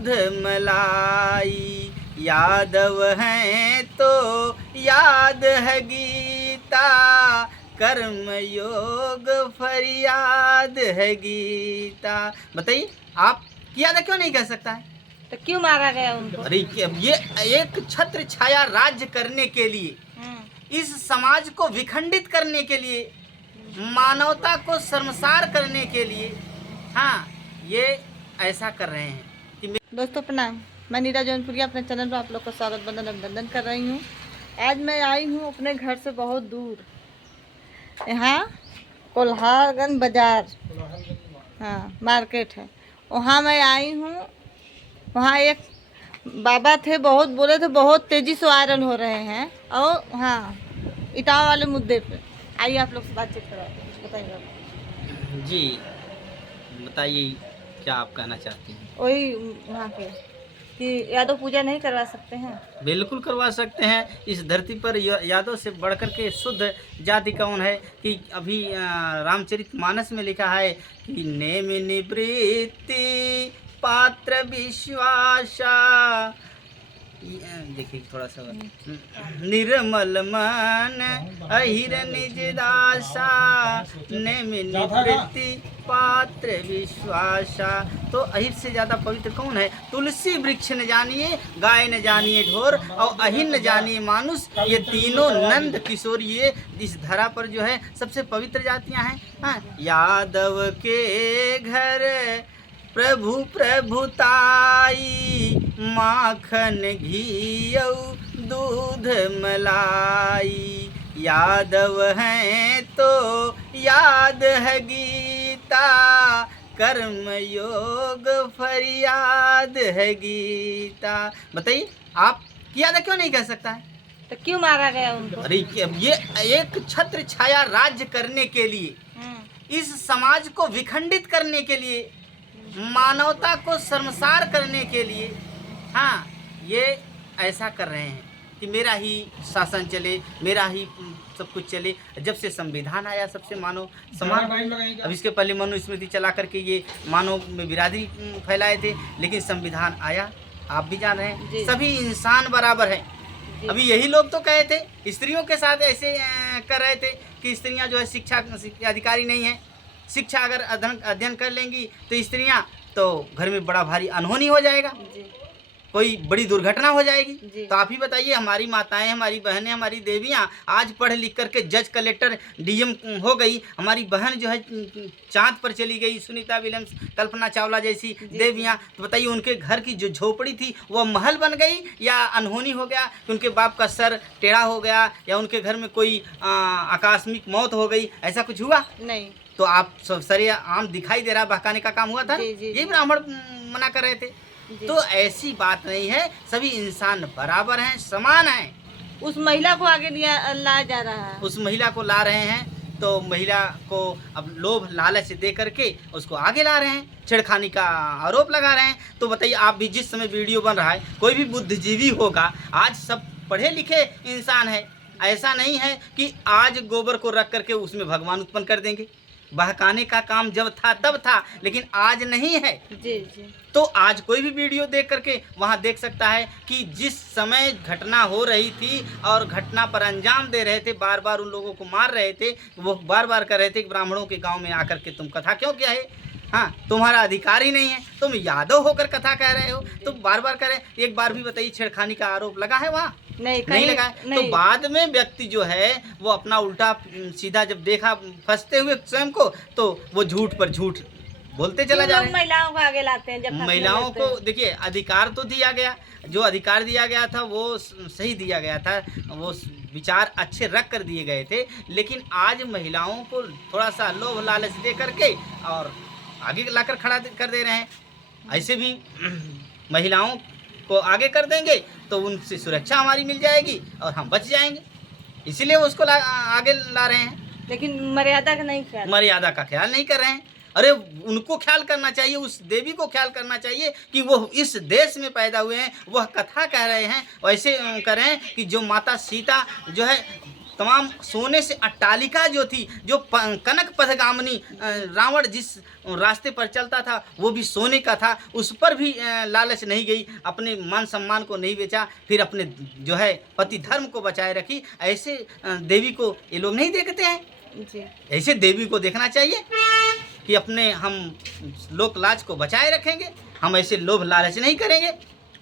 मलाई यादव हैं तो याद है गीता, कर्म योग फरियाद है गीता। बताइए आप याद क्यों नहीं कह सकता है? तो क्यों मारा गया उनको? अरे ये एक छत्र छाया राज्य करने के लिए, इस समाज को विखंडित करने के लिए, मानवता को शर्मसार करने के लिए, हाँ ये ऐसा कर रहे हैं कि दोस्तों प्रणाम, मैं नीरा जौनपुरी अपने चैनल पर आप लोग को स्वागत बंदन अभिनंदन कर रही हूँ। आज मैं आई हूँ अपने घर से बहुत दूर, यहाँ कोल्हारगंज बाजार, हाँ मार्केट है, वहाँ मैं आई हूँ। वहाँ एक बाबा थे, बहुत बोले थे, बहुत तेज़ी से वायरल हो रहे हैं और हाँ इटावा वाले मुद्दे पे। आइए आप लोग से बातचीत कराते हैं, कुछ बताइए आप। जी बताइए क्या आप कहना चाहती हैं? वही वहाँ के कि यादव पूजा नहीं करवा सकते हैं? बिल्कुल करवा सकते हैं। इस धरती पर यादव से बढ़कर के शुद्ध जाति कौन है? कि अभी रामचरितमानस में लिखा है कि नेम निवृत्ति पात्र विश्वासा, देखिए थोड़ा सा, निर्मल मन अहिर निज दासा, नेम निवृत्ति पात्र विश्वासा। तो अहिर से ज़्यादा पवित्र कौन है? तुलसी वृक्ष न जानिए, गाय न जानिए ढोर, और अहिर न जानिए मानुष, ये तीनों नंद किशोर ये इस धरा पर जो है सबसे पवित्र जातियां हैं। हाँ, यादव के घर प्रभु प्रभुताई, माखन घी दूध मलाई, यादव हैं तो याद है गीता, कर्म योग फरियाद है गीता। बताइए आप याद क्यों नहीं कह सकता है? तो क्यों मारा गया उनको? अरे ये एक छत्र छाया राज्य करने के लिए, इस समाज को विखंडित करने के लिए, मानवता को शर्मसार करने के लिए, हाँ ये ऐसा कर रहे हैं कि मेरा ही शासन चले, मेरा ही सब कुछ चले। जब से संविधान आया सबसे मानव समान, अब इसके पहले मनुस्मृति चला करके ये मानव में बिरादरी फैलाए थे, लेकिन संविधान आया, आप भी जान रहे हैं सभी इंसान बराबर हैं। अभी यही लोग तो कहे थे, स्त्रियों के साथ ऐसे कर रहे थे कि स्त्रियां जो है शिक्षा अधिकारी नहीं है, शिक्षा अगर अध्ययन कर लेंगी तो स्त्रियां, तो घर में बड़ा भारी अनहोनी हो जाएगा, कोई बड़ी दुर्घटना हो जाएगी। तो आप ही बताइए, हमारी माताएं, हमारी बहनें, हमारी देवियां आज पढ़ लिख करके जज, कलेक्टर, डीएम हो गई। हमारी बहन जो है चांद पर चली गई, सुनीता विलियम्स, कल्पना चावला जैसी देवियां। तो बताइए उनके घर की जो झोपड़ी थी वह महल बन गई, या अनहोनी हो गया कि उनके बाप का सर टेढ़ा हो गया, या उनके घर में कोई आकस्मिक मौत हो गई, ऐसा कुछ हुआ नहीं। तो आप सरिया आम दिखाई दे रहा, बहकाने का काम हुआ था। ये ब्राह्मण मना कर रहे थे। तो ऐसी बात नहीं है, सभी इंसान बराबर हैं, समान हैं। उस महिला को आगे लाया जा रहा है, उस महिला को ला रहे हैं, तो महिला को अब लोभ लालच दे करके उसको आगे ला रहे हैं, छेड़खानी का आरोप लगा रहे हैं। तो बताइए आप भी, जिस समय वीडियो बन रहा है, कोई भी बुद्धिजीवी होगा, आज सब पढ़े लिखे इंसान है, ऐसा नहीं है कि आज गोबर को रख करके उसमें भगवान उत्पन्न कर देंगे। बहकाने का काम जब था तब था, लेकिन आज नहीं है। जी। तो आज कोई भी वीडियो देख करके वहाँ देख सकता है कि जिस समय घटना हो रही थी और घटना पर अंजाम दे रहे थे, बार बार उन लोगों को मार रहे थे, वो बार बार कह रहे थे कि ब्राह्मणों के गांव में आकर के तुम कथा क्यों किया है? हाँ, तुम्हारा अधिकार ही नहीं है, तुम यादव होकर कथा कह रहे हो, तो बार बार कह रहे। एक बार भी बताइए छेड़खानी का आरोप लगा है वहाँ? नहीं लगा है। तो बाद में व्यक्ति जो है वो अपना उल्टा सीधा जब देखा फंसते हुए स्वयं को, तो वो झूठ पर झूठ बोलते चला जा रहा है। महिलाओं को आगे लाते हैं, जब महिलाओं को देखिए अधिकार तो दिया गया, जो अधिकार दिया गया था वो सही दिया गया था, वो विचार अच्छे रख कर दिए गए थे, लेकिन आज महिलाओं को थोड़ा सा लोभ लालच दे करके और आगे लाकर खड़ा कर दे रहे हैं। ऐसे भी महिलाओं को आगे कर देंगे तो उनसे सुरक्षा हमारी मिल जाएगी और हम बच जाएंगे, इसीलिए उसको आगे ला रहे हैं। लेकिन मर्यादा का नहीं ख्याल, मर्यादा का ख्याल नहीं कर रहे हैं। अरे उनको ख्याल करना चाहिए, उस देवी को ख्याल करना चाहिए कि वो इस देश में पैदा हुए हैं, वह कथा कह रहे हैं, वैसे करें कि जो माता सीता जो है तमाम सोने से अट्टालिका जो थी, जो कनक पथगामिनी रावण जिस रास्ते पर चलता था वो भी सोने का था, उस पर भी लालच नहीं गई, अपने मान सम्मान को नहीं बेचा, फिर अपने जो है पति धर्म को बचाए रखी। ऐसे देवी को ये लोग नहीं देखते हैं जी। ऐसे देवी को देखना चाहिए कि अपने हम लोक लाज को बचाए रखेंगे, हम ऐसे लोभ लालच नहीं करेंगे।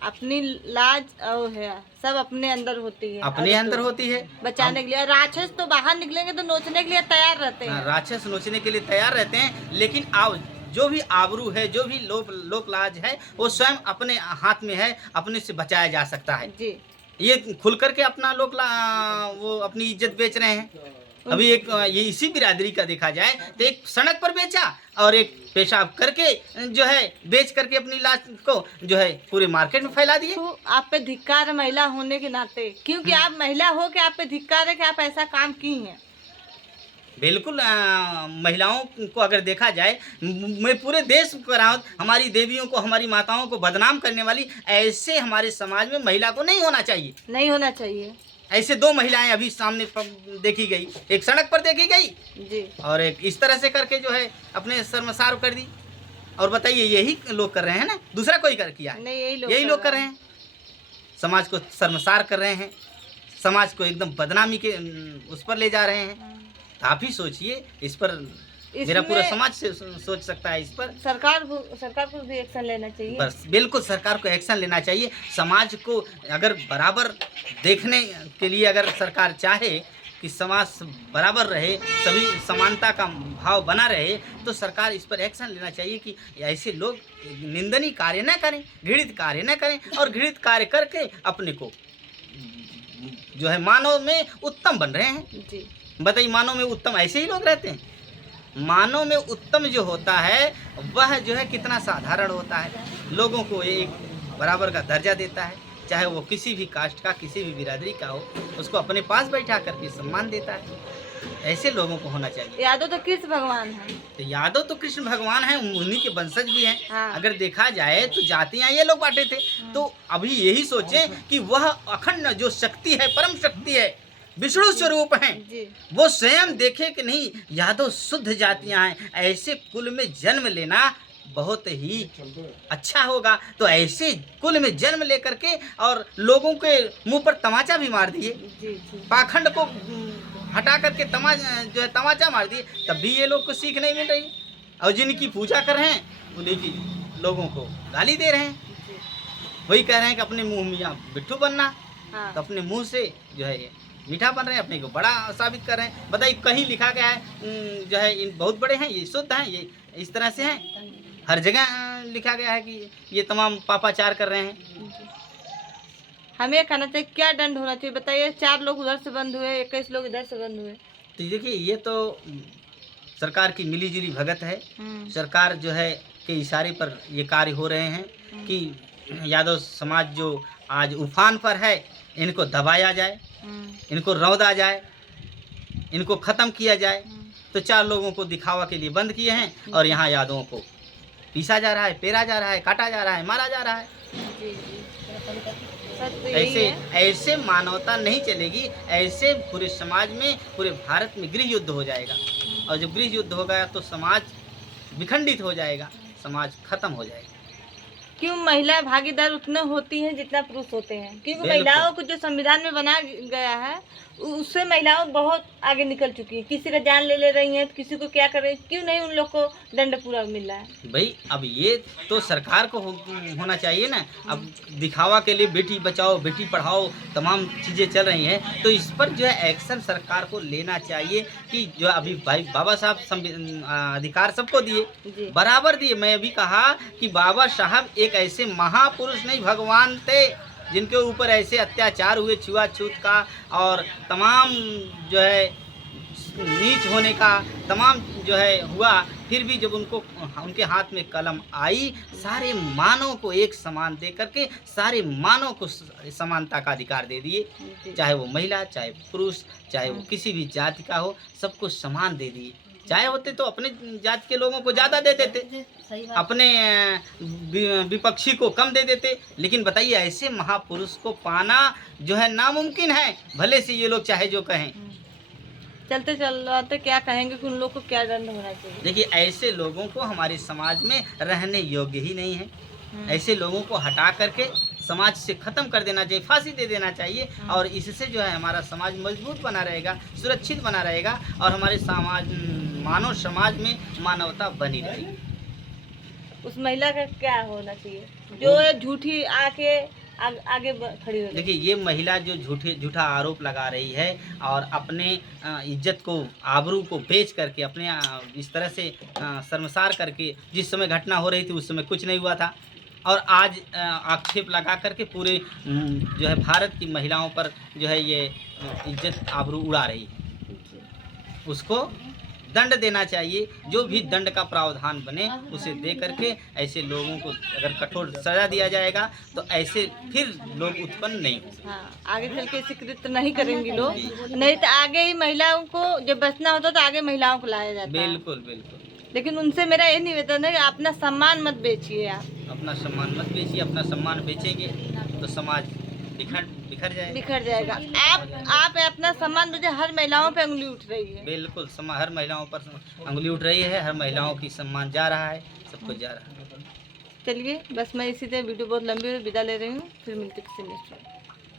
अपनी लाज और है सब अपने अंदर होती है, अपने अंदर होती है बचाने के लिए। राक्षस तो बाहर निकलेंगे तो नोचने के लिए तैयार रहते हैं। राक्षस नोचने के लिए तैयार रहते हैं, लेकिन जो भी आबरू है, जो भी लोक लाज है, वो स्वयं अपने हाथ में है, अपने से बचाया जा सकता है जी। ये खुल करके अपना वो अपनी इज्जत बेच रहे हैं। अभी एक ये इसी बिरादरी का देखा जाए तो एक सड़क पर बेचा और एक पेशाब करके जो है बेच करके अपनी लाश को जो है पूरे मार्केट में फैला दिए। तो आप पे धिक्कार है महिला होने के नाते, क्योंकि आप महिला हो के आप पे धिक्कार है कि आप ऐसा काम की हैं। बिल्कुल महिलाओं को अगर देखा जाए, मैं पूरे देश को कह रहा हूँ, हमारी देवियों को, हमारी माताओं को बदनाम करने वाली ऐसे हमारे समाज में महिला को नहीं होना चाहिए, नहीं होना चाहिए। ऐसे दो महिलाएं अभी सामने देखी गई, एक सड़क पर देखी गई जी, और एक इस तरह से करके जो है अपने शर्मसार कर दी। और बताइए यही लोग कर रहे हैं ना, दूसरा कोई कर किया है? नहीं, यही लोग कर रहे हैं, समाज को शर्मसार कर रहे हैं, समाज को एकदम बदनामी के उस पर ले जा रहे हैं। तो आप ही सोचिए इस पर, मेरा पूरा समाज से सोच सकता है इस पर। सरकार को भी एक्शन लेना चाहिए। बस बिल्कुल सरकार को एक्शन लेना चाहिए। समाज को अगर बराबर देखने के लिए अगर सरकार चाहे कि समाज बराबर रहे, सभी समानता का भाव बना रहे, तो सरकार इस पर एक्शन लेना चाहिए कि ऐसे लोग निंदनीय कार्य न करें, घृणित कार्य न करें, और घृणित कार्य करके अपने को जो है मानव में उत्तम बन रहे हैं। जी, बताइए मानव में उत्तम ऐसे ही लोग रहते हैं? मानव में उत्तम जो होता है वह जो है कितना साधारण होता है, लोगों को एक बराबर का दर्जा देता है, चाहे वो किसी भी कास्ट का, किसी भी बिरादरी का हो, उसको अपने पास बैठा करके सम्मान देता है। ऐसे लोगों को होना चाहिए। यादव तो कृष्ण भगवान है। तो यादव तो कृष्ण भगवान है, उन्हीं के वंशज भी हैं। हाँ। अगर देखा जाए तो जातियां ये लोग बांटे थे, तो अभी यही सोचें कि वह अखंड जो शक्ति है, परम शक्ति है, विष्णु स्वरूप हैं, जी, वो स्वयं देखे कि नहीं यादव शुद्ध जातियां हैं, ऐसे कुल में जन्म लेना बहुत ही अच्छा होगा। तो ऐसे कुल में जन्म लेकर के और लोगों के मुंह पर तमाचा भी मार दिए, जी, जी। पाखंड को हटा करके तमाचा मार दिए, तब भी ये लोग को सीख नहीं मिल रही। और जिनकी पूजा कर रहे हैं उन्हीं की लोगों को गाली दे रहे हैं, वही कह रहे हैं कि अपने मुंह में बिट्ठू बनना, हाँ। तो अपने मुंह से जो है ये मीठा बन रहे हैं, अपने को बड़ा साबित कर रहे हैं। बताइए कहीं लिखा गया है जो है इन बहुत बड़े हैं, ये शुद्ध हैं, ये इस तरह से हैं? हर जगह लिखा गया है कि ये तमाम पापाचार कर रहे हैं। हमें कहना चाहिए क्या दंड होना चाहिए बताइए। 4 लोग उधर से बंद हुए, 21 लोग इधर से बंद हुए। तो देखिए ये तो सरकार की मिलीजुली भगत है। सरकार जो है के इशारे पर ये कार्य हो रहे हैं कि यादव समाज जो आज उफान पर है, इनको दबाया जाए, इनको रौंदा जाए, इनको ख़त्म किया जाए। तो 4 लोगों को दिखावा के लिए बंद किए हैं और यहाँ यादवों को पीसा जा रहा है, पेरा जा रहा है, काटा जा रहा है, मारा जा रहा है। जी, जी। सच तो यही ऐसे है। ऐसे मानवता नहीं चलेगी। ऐसे पूरे समाज में, पूरे भारत में गृह युद्ध हो जाएगा, और जब गृह युद्ध हो गया तो समाज विखंडित हो जाएगा, समाज खत्म हो जाएगा। क्यों महिला भागीदार उतना होती हैं जितना पुरुष होते हैं? क्योंकि बिल्कुल। महिलाओं को जो संविधान में बनाया गया है उससे महिलाओं बहुत आगे निकल चुकी है। किसी का जान ले रही हैं, तो किसी को क्या कर रही है, क्यों नहीं उन लोग को दंड पूरा मिल रहा है? भाई अब ये तो सरकार को होना चाहिए ना। अब दिखावा के लिए बेटी बचाओ, बेटी पढ़ाओ, तमाम चीज़ें चल रही हैं, तो इस पर जो है एक्शन सरकार को लेना चाहिए कि जो अभी भाई बाबा साहब अधिकार सबको जी। दिए, बराबर दिए। मैं अभी कहा कि बाबा साहब एक ऐसे महापुरुष नहीं, भगवान थे, जिनके ऊपर ऐसे अत्याचार हुए, छुआछूत का और तमाम जो है नीच होने का तमाम जो है हुआ, फिर भी जब उनके हाथ में कलम आई, सारे मानव को एक समान दे करके सारे मानव को समानता का अधिकार दे दिए। चाहे वो महिला, चाहे पुरुष, चाहे वो किसी भी जाति का हो, सबको समान दे दिए। चाहे होते तो अपने जाति के लोगों को ज़्यादा दे देते, अपने विपक्षी को कम दे देते। लेकिन बताइए ऐसे महापुरुष को पाना जो है नामुमकिन है, भले से ये लोग चाहे जो कहें। चलते चलाते क्या कहेंगे कि उन लोग को क्या दंड होना चाहिए? देखिए, ऐसे लोगों को हमारे समाज में रहने योग्य ही नहीं है। ऐसे लोगों को हटा करके समाज से खत्म कर देना चाहिए, फांसी दे देना चाहिए। और इससे जो है हमारा समाज मजबूत बना रहेगा, सुरक्षित बना रहेगा और हमारे समाज मानव समाज में मानवता बनी रहेगी। उस महिला का क्या होना चाहिए जो ये झूठी आके आगे खड़ी हो रही? देखिए, ये महिला जो झूठा आरोप लगा रही है और अपने इज्जत को, आबरू को बेच करके अपने इस तरह से शर्मसार करके, जिस समय घटना हो रही थी उस समय कुछ नहीं हुआ था और आज आक्षेप लगा करके पूरे जो है भारत की महिलाओं पर जो है ये इज्जत आबरू उड़ा रही है। उसको दंड देना चाहिए, जो भी दंड का प्रावधान बने उसे दे करके ऐसे लोगों को अगर कठोर सजा दिया जाएगा तो ऐसे फिर लोग उत्पन्न नहीं होंगे। हाँ, आगे चल के ऐसे कृत्य नहीं करेंगी लोग, नहीं तो आगे ही महिलाओं को जब बचना होता तो आगे महिलाओं को लाया जाता है। बिल्कुल बिल्कुल। लेकिन उनसे मेरा ये निवेदन है कि अपना सम्मान मत बेचिए आप। अपना सम्मान मत बेचिए, अपना सम्मान बेचेंगे तो समाज बिखर जाएगा। बिखर जाएगा। आप अपना सम्मान बेचे, हर महिलाओं पे उंगली उठ रही है। बिल्कुल, हर महिलाओं पर उंगली उठ रही है, हर महिलाओं की सम्मान जा रहा है, सब कुछ जा रहा है। चलिए, बस मैं इसी तरह वीडियो बहुत लंबी विदा ले रही हूँ, फिर मिलते किसी नेक्स्ट।